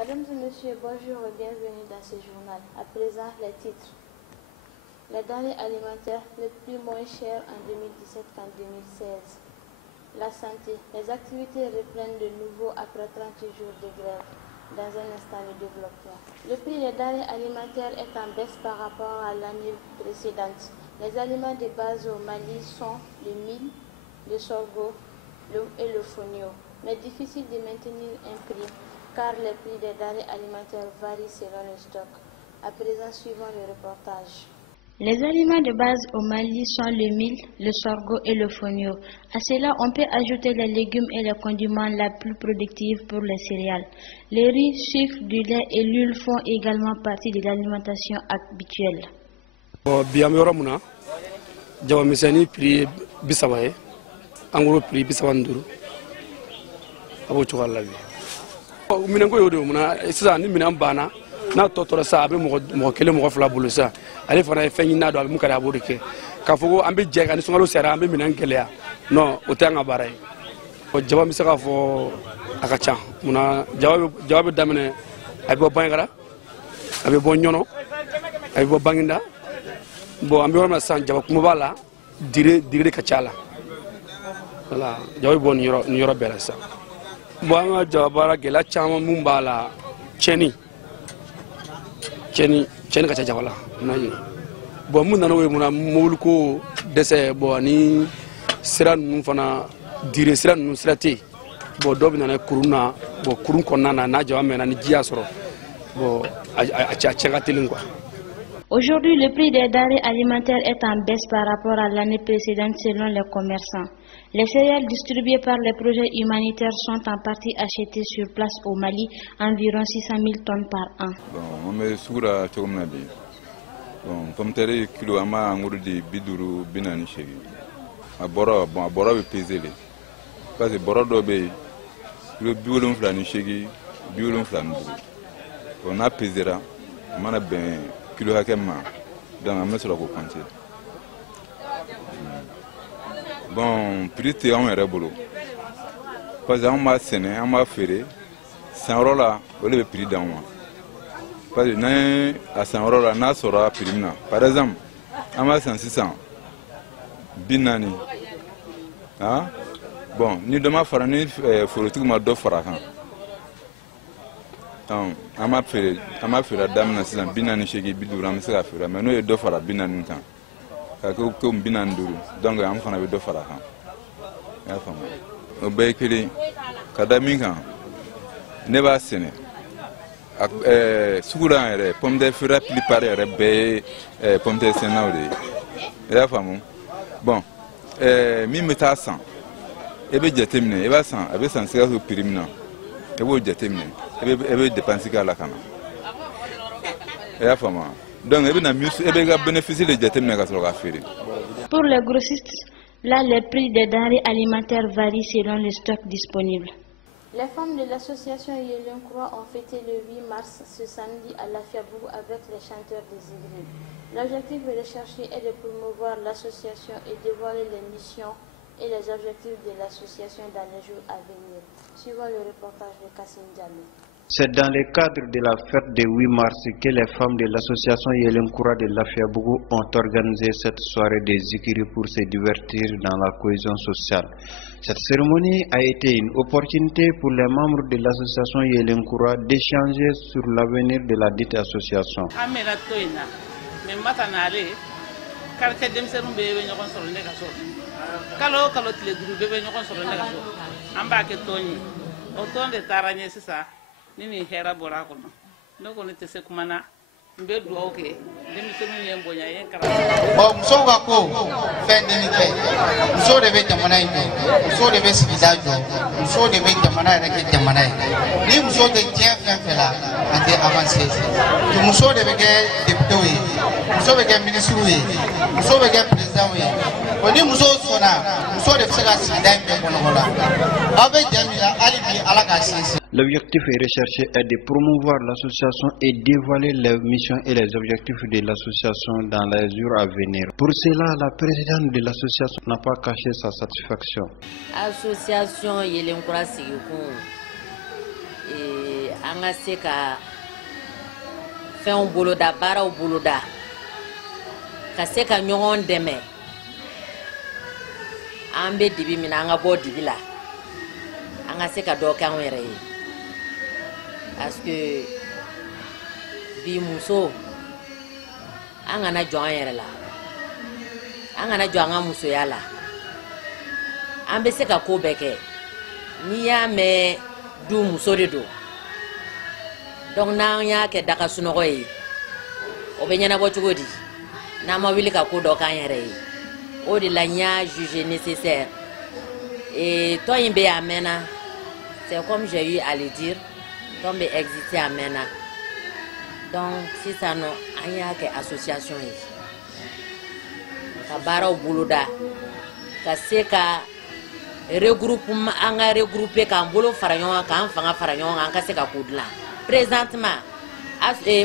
Mesdames et messieurs, bonjour et bienvenue dans ce journal. À présent, les titres. Les denrées alimentaires les plus moins chères en 2017 qu'en 2016. La santé. Les activités reprennent de nouveau après 38 jours de grève. Dans un instant, le développement. Le prix des denrées alimentaires est en baisse par rapport à l'année précédente. Les aliments de base au Mali sont le mil, le sorgho et le fonio. Mais difficile de maintenir un prix car les prix des denrées alimentaires varient selon le stock. À présent, suivons le reportage. Les aliments de base au Mali sont le mil, le sorgho et le fonio. À cela, on peut ajouter les légumes et les condiments les plus productifs pour les céréales. Le riz, sucre, du lait et l'huile font également partie de l'alimentation habituelle. Biamoromuna, Jawamisani prix Bissawaye, Angolo prix Bissawanduru, Abochoualavi. Minango Yodumuna, Sani Minambana. Na totora sa abe mo kele mo fla bulusa ale fana e fenyi na do abe mukara aburike ka fogo ambe jega ni sungalo sera ambe minan kelea no utanga barai o jaba mi saka fo akacha muna jawab damene abe bangara abe bo nyono abe bo banginda bo ambe wona san jaba kuma bala dire kachala wala jawab bo nyoro bela sa bo anga jawabara gela chama mumbala cheni kacha jawala nayi bon mun nana we muna moluko dese bo ani siran nu fana dire siran nu sirate bo dobi nana kuruna bo kurun konna na jawame na ni giya soro bo a chenga tilin quoi. Aujourd'hui, le prix des denrées alimentaires est en baisse par rapport à l'année précédente selon les commerçants. Les céréales distribuées par les projets humanitaires sont en partie achetées sur place au Mali, environ 600 000 tonnes par an. On me soura chomnabi. Bon, comme tel kilo ama ngurudi biduru binani shegi. Abora be pesele. Parce que bora do be le biolum flani shegi, biolum flani. On a pesera, mana ben kilo hakema dans la mesure où compter. Bon, prix est en rebolo. Parce qu'on m'a séné, on m'a ferré, 100 € là, on le prix d'un mois. Parce que à 100 € là, n'a sera prix na. Par exemple, on m'a 600, binani. Ah, bon, ni demain farani, faut le truc m'a deux farakan. On m'a fait la dame na 600, binani chez Biduram, c'est la faire. Mais nous, il deux fara binani kan. Comme binanduru donc am fana be do fara kan ya fama o be kele kadami kan ne ba sene ak sugura ere pomme de terre plupart ere be pomme de terre nawde ya famu bon mi meta 100 e be jetemne e ba 100 abe 100 sika so primna e bo jetemne e be dépenser kala kana ya fama. Donc, pour les grossistes, là, les prix des denrées alimentaires varient selon les stocks disponibles. Les femmes de l'association Yélin Croix ont fêté le 8 mars ce samedi à la Fiabourg avec les chanteurs des Igrines. L'objectif recherché est de promouvoir l'association et dévoiler les missions et les objectifs de l'association dans les jours à venir. Suivant le reportage de Kassim Diallo. C'est dans le cadre de la fête du 8 mars que les femmes de l'association Yelenkoura de Lafiabougou ont organisé cette soirée des zikiri pour se divertir dans la cohésion sociale. Cette cérémonie a été une opportunité pour les membres de l'association Yelenkoura d'échanger sur l'avenir de la dite association. Nini hera bora kono ndoko ne tese kumana mbe duwa oke demi sonu yembo nya yen kara bo muso ga ko fen demi ke muso de be jamana inde muso de be sigida jo muso de be jamana ere ke jamana ni muso de tien fen fela ande avancer to muso de be ke député wi muso be ke ministre wi muso be ke président wi ko ni muso sona muso de se ga sigida mbe kono kola abe jamila alibi alaka sisi. L'objectif recherché est de promouvoir l'association et d'évaluer les missions et les objectifs de l'association dans les jours à venir. Pour cela, la présidente de l'association n'a pas caché sa satisfaction. Association Yelenkoura Sigikun an ka se ka fɛnw boloda baaraw boloda ka se ka ɲɔgɔn dɛmɛ an bɛ dibi min na an ka bɔ dibi la an ka se ka dɔ kɛ an yɛrɛ ye parce que bi muso an kana jɔ an yɛrɛ la an kana jɔ an ka musoya la an bɛ se ka ko bɛɛ kɛ n'i y'a mɛn du muso de don donc n'an y'a kɛ daga sunɔgɔ ye o bɛ ɲɛnabɔ cogo di n'an ma wuli ka ko dɔ k'an yɛrɛ ye o de la n y'a jugé nécessaire et tɔn in bɛ yen a mɛnna c'est comme j'ai eu à le dire tɔn bɛ exister a mɛnna donc sisan nɔ an y'a kɛ association ye ka baaraw boloda ka se ka regroupement an ka regrouper k'an bolo fara ɲɔgɔn kan k'an fanga fara ɲɔgɔn kan an ka se ka ko dilan présentement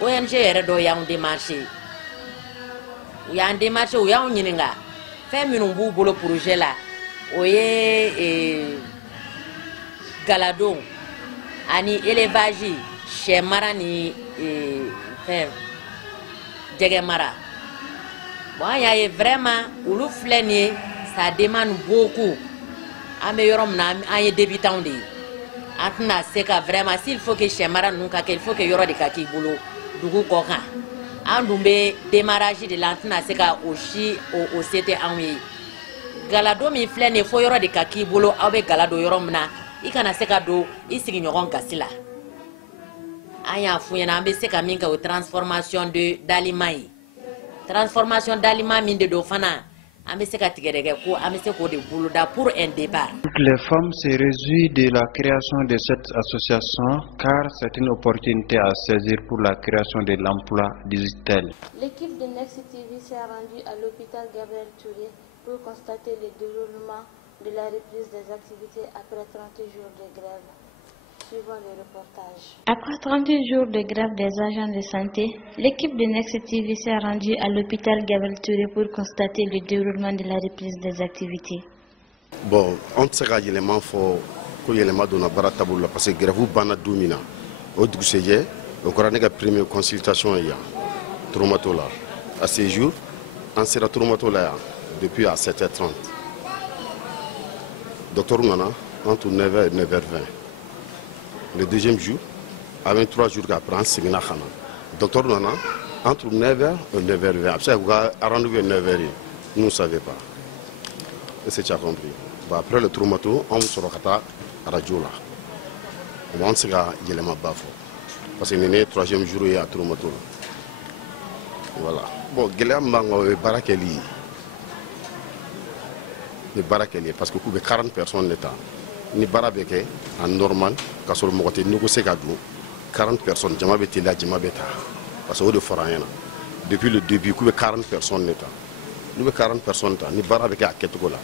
ONG yɛrɛ dɔw y'anw démarché u y'an démarché u y'anw ɲininka fɛn minnu b'u bolo projet la o ye galadon ani élevage sɛ mara ni fɛn jɛgɛ mara bon an y'a ye vraiment olu filɛ nin ye ça demande beaucoup an bɛ yɔrɔ min na an ye débutant de ye an tɛna se ka vraiment s'il faut que sɛ mara ninnu ka kɛ il faut que yɔrɔ de ka k'i bolo dugu kɔ kan an dun bɛ démarrage de la an tɛna se ka o si o se tɛ anw ye galado min filɛ nin ye fo yɔrɔ de ka k'i bolo aw bɛ gala don yɔrɔ min na i kana se ka don i sigiɲɔgɔn gasi la an y'a f'u ɲɛna an bɛ se ka min kɛ o transformation d'aliment ye transformation d'aliment min de don fana an bɛ se ka tigɛdɛgɛ ko an bɛ se k'o de boloda pour un départ. Toutes les femmes se réjouissent de la création de cette association car c'est une opportunité à saisir pour la création de l'emploi digital. L'équipe de Next TV s'est rendue à l'hôpital Gabriel Touré pour constater le déroulement de la reprise des activités après 30 jours de grève. Suivant le reportage. Après 38 jours de grève des agents de santé, l'équipe de Next TV s'est rendue à l'hôpital Gabriel Touré pour constater le déroulement de la reprise des activités. Bon, on ne sait pas yélément fort que yélément donne bara tabula parce que grève bana domina. Au duguseye, on aura une première consultation hier. Traumato là. À ces jours, on sera traumato là depuis à 7h30. Docteur Nana entre 9h et 9h20. Le deuxième jour, à 23 jours après, on s'est mis à Khana. Docteur Nana, entre 9h et 9h20. Après, vous avez rendez-vous à 9h. Nous ne savions pas. Et c'est ce que tu as compris. Bon, après le traumato, on se retrouve à la radio. On s'est dit que parce que nous sommes le troisième jour et à traumato. Voilà. Bon, Guillaume Mango est barakeli. Le barakeli, parce que nous avons 40 personnes l'État. Ni barabeke en normal ka sɔrɔ mɔgɔ tɛ négocier ka dun 40 personnes jama bɛ teliya jama bɛ taa parce que o de fɔra an ɲɛna depuis le début k'u bɛ 40 personnes de ta n'u bɛ 40 personnes ta ni baara bɛ kɛ a kɛcogo la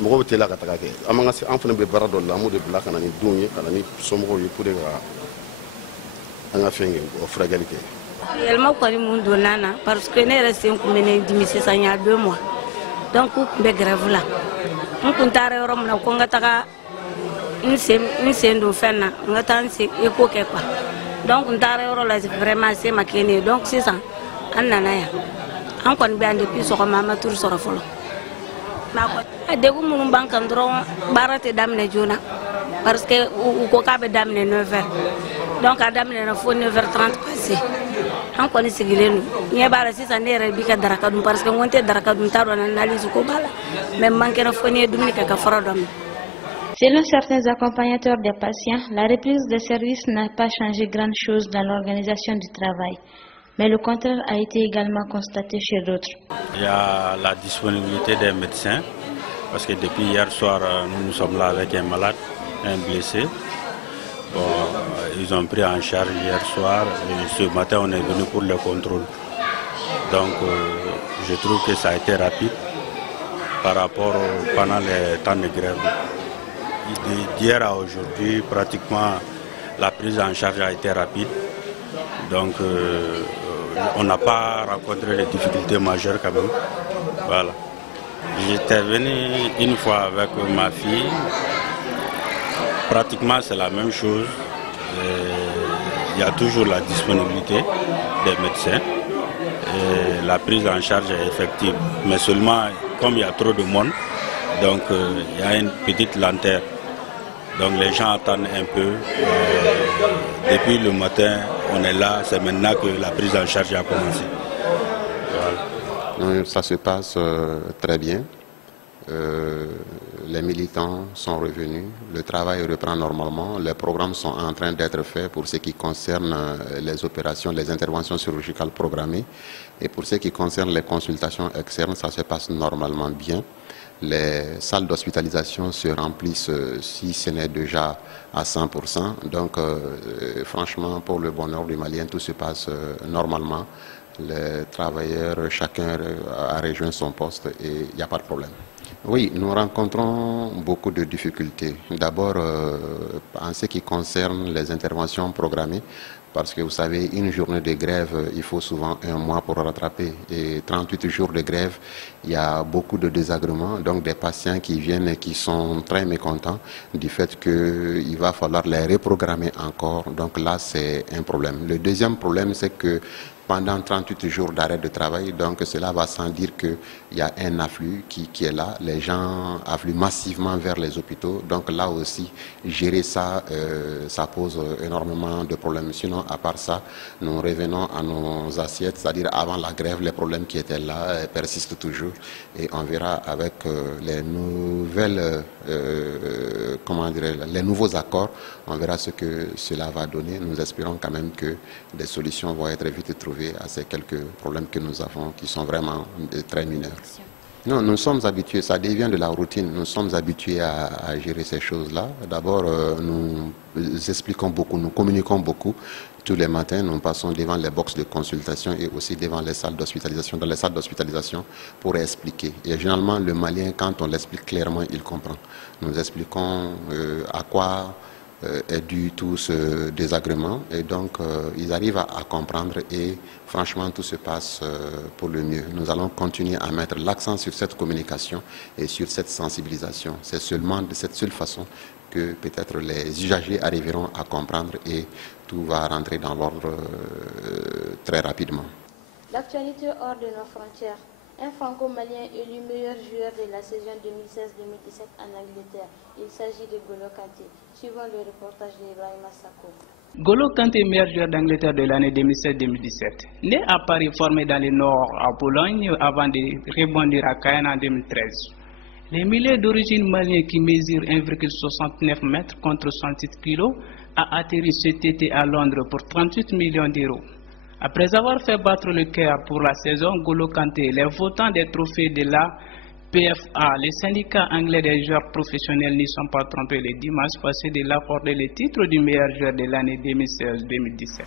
mɔgɔw bɛ teliya ka taga kɛ an fana bɛ baara dɔ la an b'o de bila ka na ni denw ye ka na ni somɔgɔw ye pour que ka an ka fɛn kɛ o furakɛli kɛ. Yɛlɛma kɔni mun donna na parce que ne yɛrɛ sen kun bɛ ne dimi sisan y'a 2 mois donc u kun bɛ grève la n kun taara yɔrɔ min na ko n ka taga n sen don fɛn na n ka taa n sen écho kɛ quoi donc n taara yɔrɔ la vraiment se ma kɛ ne ye donc sisan an nana yan an kɔni bɛ yan depuis sɔgɔma an ma turu sɔrɔ fɔlɔ a degun minnu b'an kan dɔrɔn baara tɛ daminɛ joona parce que u ko k'a bɛ daminɛ 9h donc a daminɛna fo 9h30 passé an kɔni sigilen don ɲɛ b'a la sisan ne yɛrɛ bi ka daraka dun parce que n ko n tɛ daraka dun t'a dɔn analyse ko b'a la mais man kɛra fo ni ye dumuni kɛ ka fara dɔ min. Selon certains accompagnateurs des patients, la reprise des services n'a pas changé grand-chose dans l'organisation du travail. Mais le contraire a été également constaté chez d'autres. Il y a la disponibilité des médecins, parce que depuis hier soir, nous sommes là avec un malade, un blessé. Bon, ils ont pris en charge hier soir et ce matin on est venu pour le contrôle. Donc je trouve que ça a été rapide par rapport pendant les temps de grève. D'hier à aujourd'hui, pratiquement la prise en charge a été rapide. Donc on n'a pas rencontré de difficultés majeures quand même. Voilà. J'étais venu une fois avec ma fille. Pratiquement c'est la même chose. il y a toujours la disponibilité des médecins. Et la prise en charge est effective. Mais seulement, comme il y a trop de monde, donc il y a une petite lenteur. Donc les gens attendent un peu. Depuis le matin, on est là. C'est maintenant que la prise en charge a commencé. Voilà. Ça se passe très bien. Les militants sont revenus. Le travail reprend normalement. Les programmes sont en train d'être faits pour ce qui concerne les opérations, les interventions chirurgicales programmées. Et pour ce qui concerne les consultations externes, ça se passe normalement bien. Les salles d'hospitalisation se remplissent si ce n'est déjà à 100%. Donc, franchement, pour le bonheur du Malien, tout se passe normalement. Les travailleurs, chacun a rejoint son poste et il n'y a pas de problème. Oui, nous rencontrons beaucoup de difficultés. D'abord, en ce qui concerne les interventions programmées, parce que vous savez, une journée de grève, il faut souvent un mois pour rattraper. Et 38 jours de grève, il y a beaucoup de désagréments. Donc des patients qui viennent et qui sont très mécontents du fait qu'il va falloir les reprogrammer encore. Donc là, c'est un problème. Le deuxième problème, c'est que pendant 38 jours d'arrêt de travail, donc cela va sans dire qu'il y a un afflux qui est là. Les gens affluent massivement vers les hôpitaux. Donc là aussi, gérer ça, ça pose énormément de problèmes. Sinon, à part ça, nous revenons à nos assiettes, c'est-à-dire avant la grève, les problèmes qui étaient là persistent toujours. Et on verra avec les nouvelles, les nouveaux accords, on verra ce que cela va donner. Nous espérons quand même que des solutions vont être vite trouvées à ces quelques problèmes que nous avons qui sont vraiment très mineurs. Non, nous sommes habitués, ça devient de la routine, nous sommes habitués à gérer ces choses-là. D'abord, nous expliquons beaucoup, nous communiquons beaucoup. Tous les matins, nous passons devant les boxes de consultation et aussi devant les salles d'hospitalisation, dans les salles d'hospitalisation pour expliquer. Et généralement, le Malien, quand on l'explique clairement, il comprend. Nous expliquons à quoi est dû tout ce désagrément et donc ils arrivent à comprendre et franchement tout se passe pour le mieux. Nous allons continuer à mettre l'accent sur cette communication et sur cette sensibilisation. C'est seulement de cette seule façon que peut-être les usagers arriveront à comprendre et tout va rentrer dans l'ordre très rapidement. L'actualité hors de nos frontières. Un franco-malien élu meilleur joueur de la saison 2016-2017 en Angleterre. Il s'agit de Golo Kanté. Suivant le reportage d'Ibrahim Sako. Golo Kanté, meilleur joueur d'Angleterre de l'année 2016-2017. Né à Paris, formé dans le Nord à Bologne avant de rebondir à Cayenne en 2013. Le milieu d'origine malien qui mesure 1,69 mètres contre 108 kg a atterri cet été à Londres pour 38 millions d'euros. Après avoir fait battre le Caire pour la saison, Golo Kanté, les votants des trophées de la PFA, les syndicats anglais des joueurs professionnels n'y sont pas trompés le dimanche passé de l'accorder le titre du meilleur joueur de l'année 2016-2017.